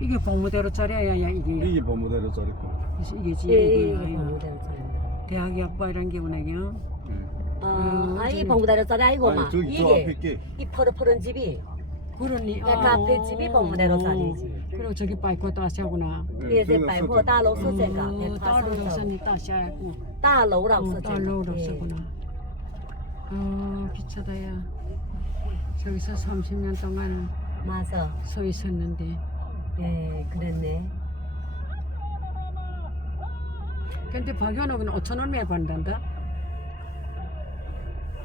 이게 봉무대로 자리야, 이게. 이게 범무대로 자리 거. 이게지. 예, 이게. 이게 봉무대로 자리. 대학 약바 이런 게 오네요. 이 봉무대로 자리 아이고 마. 저기 저 앞에 있게. 이 푸른 집이 그러니. 그 앞에 집이 봉무대로 자리지. 그리고 저기 바이코 다시하구나. 也在百货大楼是这个， 따로 선이 다시하고. 大楼上是这 달러로 个。 쓰구나. 기차다야. 저기서 30년 동안 맞아. 서 있었는데. 예, 그랬네. 근데 박연옥은 5,000원에 받는다.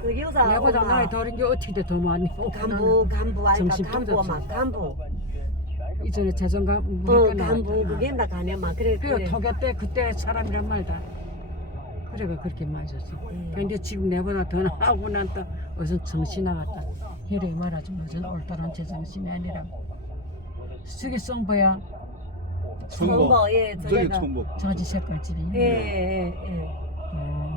그 여자 내보다 엄마 나이 더린 게 어떻게 더 많이. 간부 아이가 정신병자 간부 막 간부. 이전에 자전거 간부 그게 나 가냐 막 그래. 그리고 토교 때 그때 사람이란 말다. 그래가 그렇게 맞았어. 근데 지금 내보다 더 나하고 난 또 어서 정신 나갔다. 이래 말하지 무슨 올바른 제정신이 아니라. 저기 썸바야. 청보 예, 저기 청보. 자지 색깔집이. 예.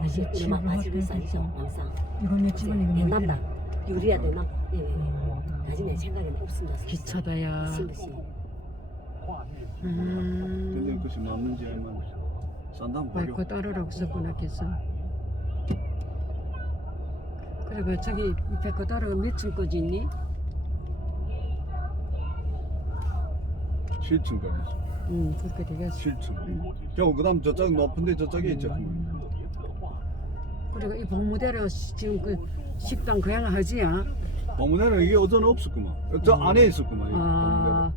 다시 집을 막 마지막 어떻게 살죠 항상. 이건 내 집은 이거 대남다. 유리야 대남. 예. 나중에 내 생각에는 없습니다. 기차다야. 신부씨. 근데 그것이 맞는지 알면 싼다면 버려. 밟고 따르라고 썼구나 계속. 그리고 저기 밟고 따르가 몇 층 거지 있니? 7층까지. 그렇게 되겠어. 7층. 겨우 그다음 저쪽 높은데 저쪽에 있죠. 그리고 이 봉무대로 지금 그 식당 그냥 하지야. 범무대는 이게 어제는 없었구만. 저 안에 있었구만. 아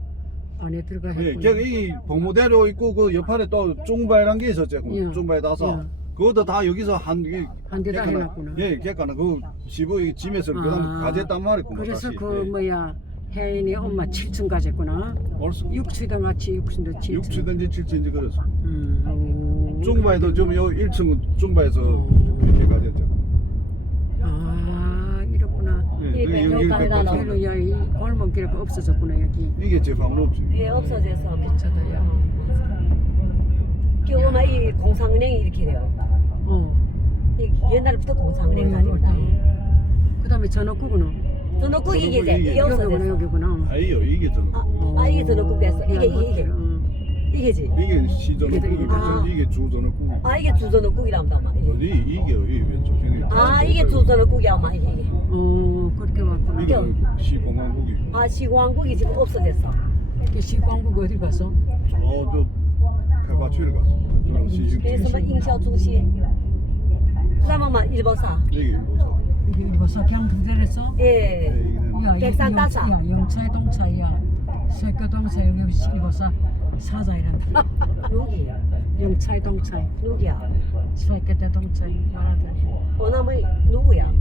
안에 들어가 예, 했구나. 이 봉무대로 있고 그 옆판에 또 중바이란 게 있었지. 예. 중바에 다서 그것도 다 여기서 한 데다 해놨구나. 예, 걔가는 그 집의 짐에서 그다음 가졌단 말이구만. 그래서 다시. 그 예. 뭐야 혜인이 엄마 7층 가졌구나. 벌써 6층도 같이 6층도 7층. 6층든지 7층인지 그랬어. 음. 중바에도 좀 요 1층 중바에서 이렇게 가졌죠. 아 이렇구나. 예, 예, 여기 배고파가 나와. 그리고 야이 골목길가 없어졌구나 여기. 이게 제 방으로 없지. 예, 없어져서. 기차다야. 그 엄마 이 공상은행이 이렇게 돼요. 이 옛날부터 공상은행 다닙니다. 그다음에 전업국은 전업국 이게 이제 이게 여기구나 없어졌어. 여기구나. 아니요, 이게 저는 이게 전업국 됐어. 이게지. 이게 시전업국이고 아. 이게 주전업국이. 이게 주전업국이란다 마. 어디 이게 이 왼쪽에는 이게 주전업국이야 마 이게. 그렇게 왔구나. 이게 시공항국이. 시공항국이 지금 없어졌어. 그 시광국 어디 갔어? 저도 해바치를 갔어. 저는 시중. 그래서 뭐 인销중심. 그다음에 막 일보사. 이게 일보사. 이게 벌써 그냥 그대로서? 예. 야, 백산 따사. 야, 영차의 동차야. 세계 동차 여기 이거사 사자이란다. 누기. 영차의 동차. 누기야. 세계 대 동차 말하더니. 어나면 누구야?